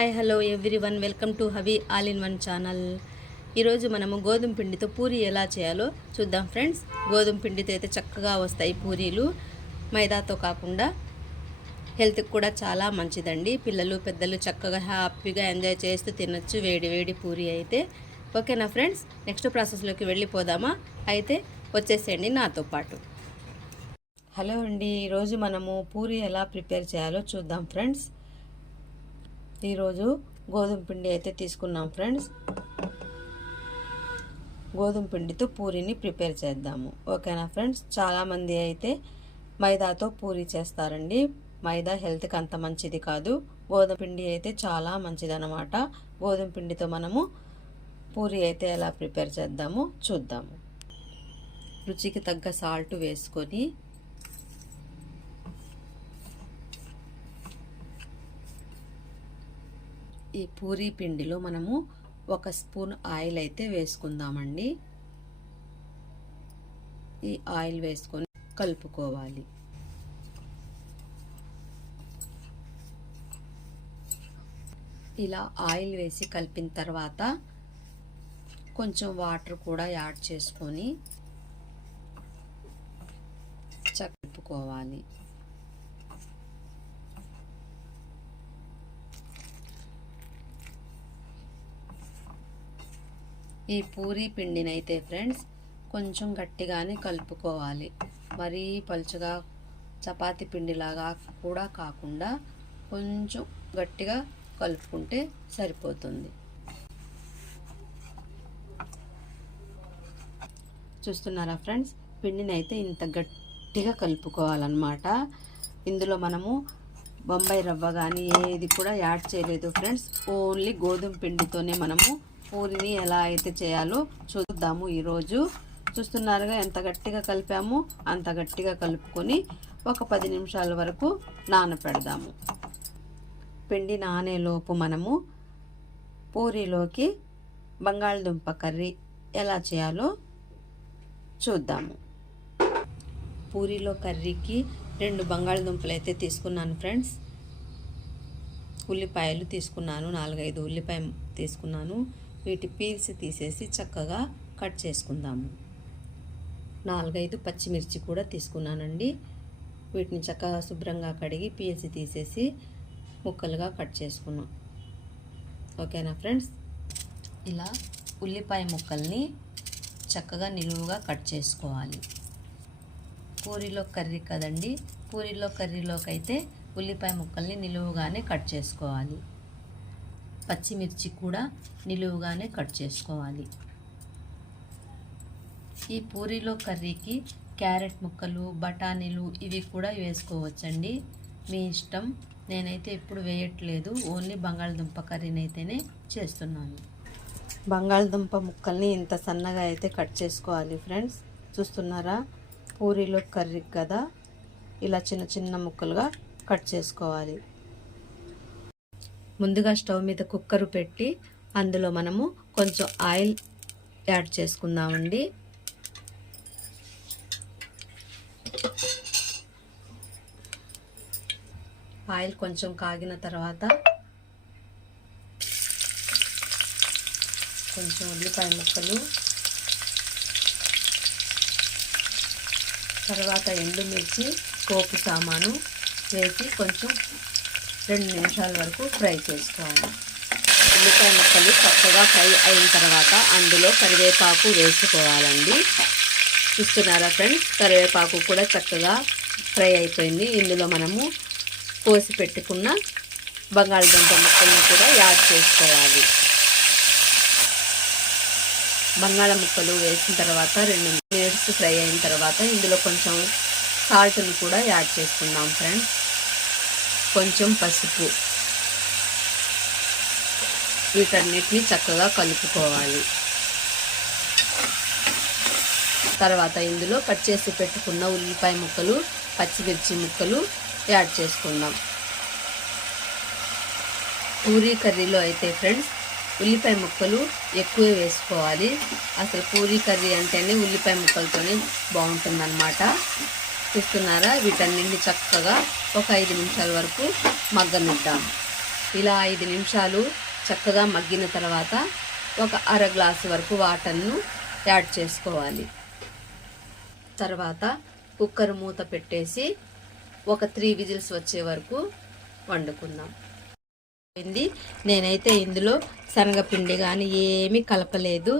Hi hello everyone welcome to Havi all in one channel. ఈరోజు మనము గోధుమ పిండితో పూరి ఎలా చేయాలో చూద్దాం ఫ్రెండ్స్. గోధుమ పిండితో అయితే చక్కగా వస్తాయి పూరీలు. మైదాతో కాకుండా హెల్త్కి కూడా చాలా మంచిదండి. పిల్లలు పెద్దలు చక్కగా హ్యాపీగా ఎంజాయ్ చేస్తూ తినొచ్చు వేడి వేడి పూరి అయితే. ఓకేనా ఫ్రెండ్స్? నెక్స్ట్ ప్రాసెస్లోకి వెళ్ళిపోదామా? అయితే వచ్చేసేయండి నాతో పాటు. హలో అండి ఈరోజు మనము పూరి ఎలా ప్రిపేర్ చేయాలో చూద్దాం ఫ్రెండ్స్. ఈరోజు గోధుమ పిండి అయితే తీసుకున్నాం ఫ్రెండ్స్. గోధుమ పిండితో పూరిని ప్రిపేర్ చేద్దాము. ఓకేనా ఫ్రెండ్స్? చాలామంది అయితే మైదాతో పూరి చేస్తారండి. మైదా హెల్త్కి అంత మంచిది కాదు. గోధుమ పిండి అయితే చాలా మంచిది అనమాట గోధుమ పిండితో మనము పూరి అయితే ఎలా ప్రిపేర్ చేద్దామో చూద్దాము. రుచికి తగ్గ సాల్ట్ వేసుకొని ఈ పూరీ పిండిలో మనము ఒక స్పూన్ ఆయిల్ అయితే వేసుకుందామండి. ఈ ఆయిల్ వేసుకొని కలుపుకోవాలి. ఇలా ఆయిల్ వేసి కలిపిన తర్వాత కొంచెం వాటర్ కూడా యాడ్ చేసుకొని కలుపుకోవాలి. ఈ పూరీ పిండినైతే ఫ్రెండ్స్ కొంచెం గట్టిగానే కలుపుకోవాలి. మరీ పలుచగా చపాతి పిండిలాగా కూడా కాకుండా కొంచెం గట్టిగా కలుపుకుంటే సరిపోతుంది. చూస్తున్నారా ఫ్రెండ్స్? పిండిని అయితే ఇంత గట్టిగా కలుపుకోవాలన్నమాట. ఇందులో మనము బొంబాయి రవ్వ కానీ ఏది కూడా యాడ్ చేయలేదు ఫ్రెండ్స్. ఓన్లీ గోధుమ పిండితోనే మనము పూరిని ఎలా అయితే చేయాలో చూద్దాము ఈరోజు. చూస్తున్నారుగా ఎంత గట్టిగా కలిపాము? అంత గట్టిగా కలుపుకొని ఒక పది నిమిషాల వరకు నానపెడదాము. పిండి నానేలోపు మనము పూరీలోకి బంగాళదుంప కర్రీ ఎలా చేయాలో చూద్దాము. పూరీలో కర్రీకి రెండు బంగాళదుంపలు అయితే తీసుకున్నాను ఫ్రెండ్స్. ఉల్లిపాయలు తీసుకున్నాను నాలుగైదు ఉల్లిపాయ తీసుకున్నాను. వీటి పీల్స్ తీసేసి చక్కగా కట్ చేసుకుందాము. నాలుగైదు పచ్చిమిర్చి కూడా తీసుకున్నానండి. వీటిని చక్కగా శుభ్రంగా కడిగి పీల్స్ తీసేసి ముక్కలుగా కట్ చేసుకున్నాం. ఓకేనా ఫ్రెండ్స్? ఇలా ఉల్లిపాయ ముక్కల్ని చక్కగా నిలువుగా కట్ చేసుకోవాలి. పూరిలో కర్రీ కదండి? పూరిలో కర్రీలోకి అయితే ఉల్లిపాయ ముక్కల్ని నిలువుగానే కట్ చేసుకోవాలి. పచ్చిమిర్చి కూడా నిలువుగానే కట్ చేసుకోవాలి. ఈ పూరీలో కర్రీకి క్యారెట్ ముక్కలు బఠానీలు ఇవి కూడా వేసుకోవచ్చండి. మీ ఇష్టం. నేనైతే ఇప్పుడు వేయట్లేదు. ఓన్లీ బంగాళదుంప కర్రీనైతేనే చేస్తున్నాను. బంగాళదుంప ముక్కల్ని ఇంత సన్నగా అయితే కట్ చేసుకోవాలి ఫ్రెండ్స్. చూస్తున్నారా? పూరీలో కర్రీ కదా. ఇలా చిన్న చిన్న ముక్కలుగా కట్ చేసుకోవాలి. ముందుగా స్టవ్ మీద కుక్కర్ పెట్టి అందులో మనము కొంచెం ఆయిల్ యాడ్ చేసుకుందామండి. ఆయిల్ కొంచెం కాగిన తర్వాత కొంచెం ఉల్లిపాయ ముక్కలు తర్వాత ఎండుమిర్చి పోపు సామాను వేసి కొంచెం రెండు నిమిషాల వరకు ఫ్రై చేసుకోవాలి. ఉల్లిపాయ ముక్కలు చక్కగా ఫ్రై అయిన తర్వాత అందులో కరివేపాకు వేసుకోవాలండి. చూస్తున్నారా ఫ్రెండ్స్? కరివేపాకు కూడా చక్కగా ఫ్రై అయిపోయింది. ఇందులో మనము కోసి పెట్టుకున్న బంగాళదుంప ముక్కలను కూడా యాడ్ చేసుకోవాలి. బంగాళ ముక్కలు వేసిన తర్వాత రెండు మినిట్స్ ఫ్రై అయిన తర్వాత ఇందులో కొంచెం సాల్ట్ని కూడా యాడ్ చేసుకుందాం ఫ్రెండ్స్. కొంచెం పసుపు. వీటన్నిటిని చక్కగా కలుపుకోవాలి. తర్వాత ఇందులో కట్ చేసి పెట్టుకున్న ఉల్లిపాయ ముక్కలు పచ్చిమిర్చి ముక్కలు యాడ్ చేసుకుందాం. పూరీ కర్రీలో అయితే ఫ్రెండ్స్ ఉల్లిపాయ ముక్కలు ఎక్కువ వేసుకోవాలి. అసలు పూరీ కర్రీ అంటేనే ఉల్లిపాయ ముక్కలతోనే బాగుంటుందన్నమాట. చూస్తున్నారా? వీటన్నింటిని చక్కగా ఒక ఐదు నిమిషాల వరకు మగ్గనిద్దాం. ఇలా ఐదు నిమిషాలు చక్కగా మగ్గిన తర్వాత ఒక అర గ్లాసు వరకు వాటర్ను యాడ్ చేసుకోవాలి. తర్వాత కుక్కర్ మూత పెట్టేసి ఒక త్రీ విజిల్స్ వచ్చే వరకు వండుకుందాం. నేనైతే ఇందులో శనగపిండి కానీ ఏమీ కలపలేదు.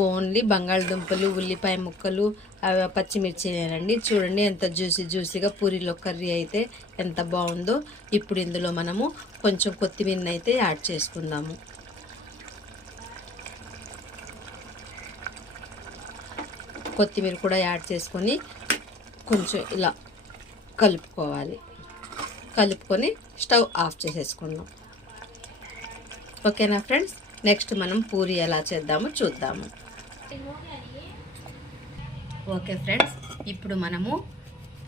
ఓన్లీ బంగాళదుంపలు ఉల్లిపాయ ముక్కలు అవి పచ్చిమిర్చినేనండి చూడండి ఎంత జ్యూసీ జ్యూసీగా పూరీలో కర్రీ అయితే ఎంత బాగుందో. ఇప్పుడు ఇందులో మనము కొంచెం కొత్తిమీరని అయితే యాడ్ చేసుకుందాము. కొత్తిమీర కూడా యాడ్ చేసుకొని కొంచెం ఇలా కలుపుకోవాలి. కలుపుకొని స్టవ్ ఆఫ్ చేసేసుకుందాం. ఓకేనా ఫ్రెండ్స్? నెక్స్ట్ మనం పూరి ఎలా చేద్దామో చూద్దాము. ఓకే ఫ్రెండ్స్ ఇప్పుడు మనము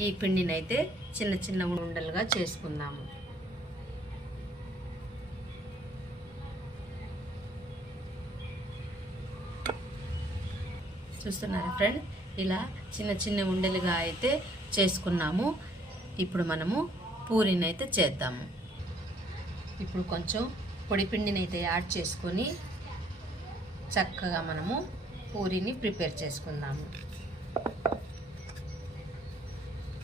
ఈ పిండిని అయితే చిన్న చిన్న ఉండలుగా చేసుకుందాము. చూస్తున్నారా ఫ్రెండ్ ఇలా చిన్న చిన్న ఉండలుగా అయితే చేసుకున్నాము. ఇప్పుడు మనము పూరిని అయితే చేద్దాము. ఇప్పుడు కొంచెం పొడి పిండిని అయితే యాడ్ చేసుకొని చక్కగా మనము పూరిని ప్రిపేర్ చేసుకుందాము.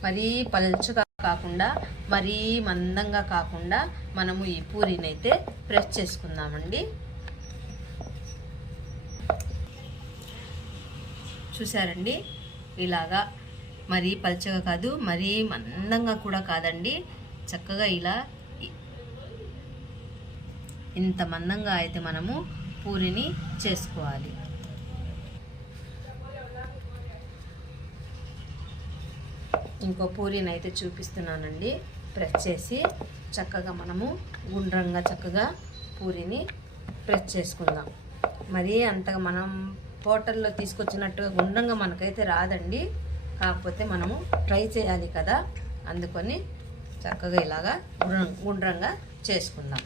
మరీ పలుచగా కాకుండా మరీ మందంగా కాకుండా మనము ఈ పూరిని అయితే ప్రెస్ చేసుకుందామండి. చూసారండి ఇలాగా మరీ పలుచగా కాదు మరీ మందంగా కూడా కాదండి. చక్కగా ఇలా ఇంత మందంగా అయితే మనము పూరిని చేసుకోవాలి. ఇంకో పూరీని అయితే చూపిస్తున్నానండి. ప్రెస్ చేసి చక్కగా మనము గుండ్రంగా చక్కగా పూరిని ప్రెస్ చేసుకుందాం. మరీ అంతగా మనం హోటల్లో తీసుకొచ్చినట్టుగా గుండ్రంగా మనకైతే రాదండి. కాకపోతే మనము ట్రై చేయాలి కదా. అందుకొని చక్కగా ఇలాగా గుండ్రం- గుండ్రంగా చేసుకుందాం.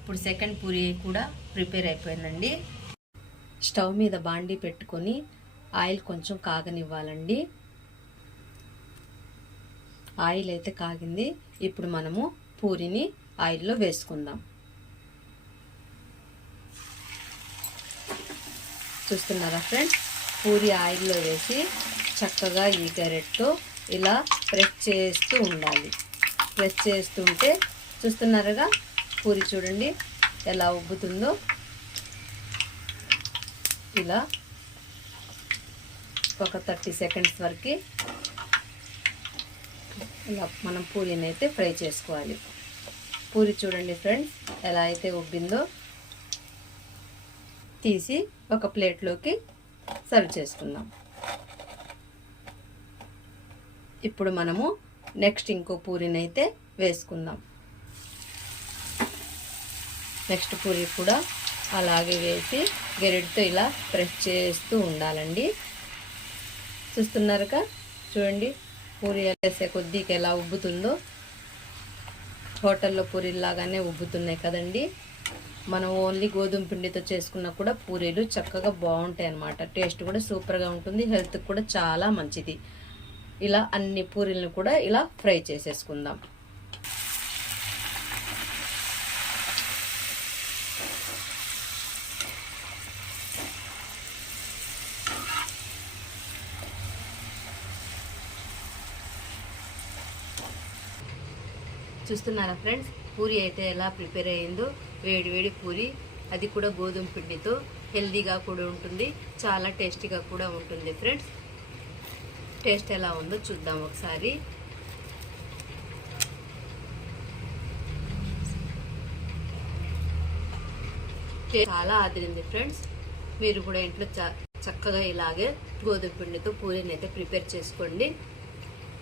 ఇప్పుడు సెకండ్ పూరి కూడా ప్రిపేర్ అయిపోయిందండి. స్టవ్ మీద బాండీ పెట్టుకొని ఆయిల్ కొంచెం కాగనివ్వాలండి. ఆయిల్ అయితే కాగింది. ఇప్పుడు మనము పూరిని ఆయిల్లో వేసుకుందాం. చూస్తున్నారా ఫ్రెండ్స్? పూరి ఆయిల్లో వేసి చక్కగా ఈ గరెట్తో ఇలా ప్రెస్ చేస్తూ ఉండాలి. ప్రెస్ చేస్తుంటే చూస్తున్నారుగా? పూరి చూడండి ఎలా ఉబ్బుతుందో. ఇలా ఒక థర్టీ సెకండ్స్ వరకు ఇలా మనం పూరీని అయితే ఫ్రై చేసుకోవాలి. పూరి చూడండి ఫ్రెండ్స్ ఎలా అయితే ఉబ్బిందో తీసి ఒక ప్లేట్లోకి సర్వ్ చేసుకుందాం. ఇప్పుడు మనము నెక్స్ట్ ఇంకో పూరిని అయితే వేసుకుందాం. నెక్స్ట్ పూరి కూడా అలాగే వేసి గెరెడ్తో ఇలా ప్రెస్ చేస్తూ ఉండాలండి. చూస్తున్నారుగా చూడండి పూరి వేసే కొద్దికి ఎలా ఉబ్బుతుందో. హోటల్లో పూరీలాగానే ఉబ్బుతున్నాయి కదండి. మనం ఓన్లీ గోధుమ పిండితో చేసుకున్న కూడా పూరీలు చక్కగా బాగుంటాయి అన్నమాట. టేస్ట్ కూడా సూపర్గా ఉంటుంది హెల్త్కి కూడా చాలా మంచిది. ఇలా అన్ని పూరీలను కూడా ఇలా ఫ్రై చేసేసుకుందాం. చూస్తున్నారా ఫ్రెండ్స్? పూరి అయితే ఎలా ప్రిపేర్ అయ్యిందో వేడి వేడి పూరి అది కూడా గోధుమ పిండితో హెల్దీగా కూడా ఉంటుంది చాలా టేస్టీగా కూడా ఉంటుంది ఫ్రెండ్స్. టేస్ట్ ఎలా ఉందో చూద్దాం ఒకసారి. చాలా ఆదిరింది ఫ్రెండ్స్. మీరు కూడా ఇంట్లో చ చక్కగా ఇలాగే గోధుమ పిండితో పూరీని అయితే ప్రిపేర్ చేసుకోండి.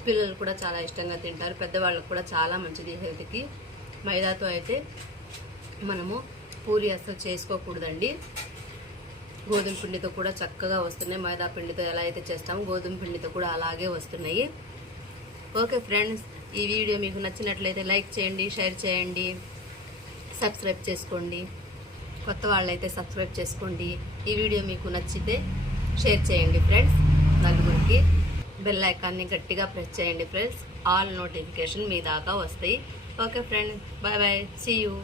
పిల్లలు కూడా చాలా ఇష్టంగా తింటారు. పెద్దవాళ్ళకు కూడా చాలా మంచిది హెల్త్కి. మైదాతో అయితే మనము పూరి అస్సలు చేసుకోకూడదండి. గోధుమ పిండితో కూడా చక్కగా వస్తున్నాయి. మైదా పిండితో ఎలా అయితే చేస్తామో గోధుమ పిండితో కూడా అలాగే వస్తున్నాయి. ఓకే ఫ్రెండ్స్ ఈ వీడియో మీకు నచ్చినట్లయితే లైక్ చేయండి షేర్ చేయండి సబ్స్క్రైబ్ చేసుకోండి కొత్త వాళ్ళైతే సబ్స్క్రైబ్ చేసుకోండి. ఈ వీడియో మీకు నచ్చితే షేర్ చేయండి ఫ్రెండ్స్. నలుగురికి బెల్ ఐకాన్ని గట్టిగా ప్రెస్ చేయండి ఫ్రెండ్స్ ఆల్ నోటిఫికేషన్ మీ దాకా వస్తాయి. Okay friends bye bye see you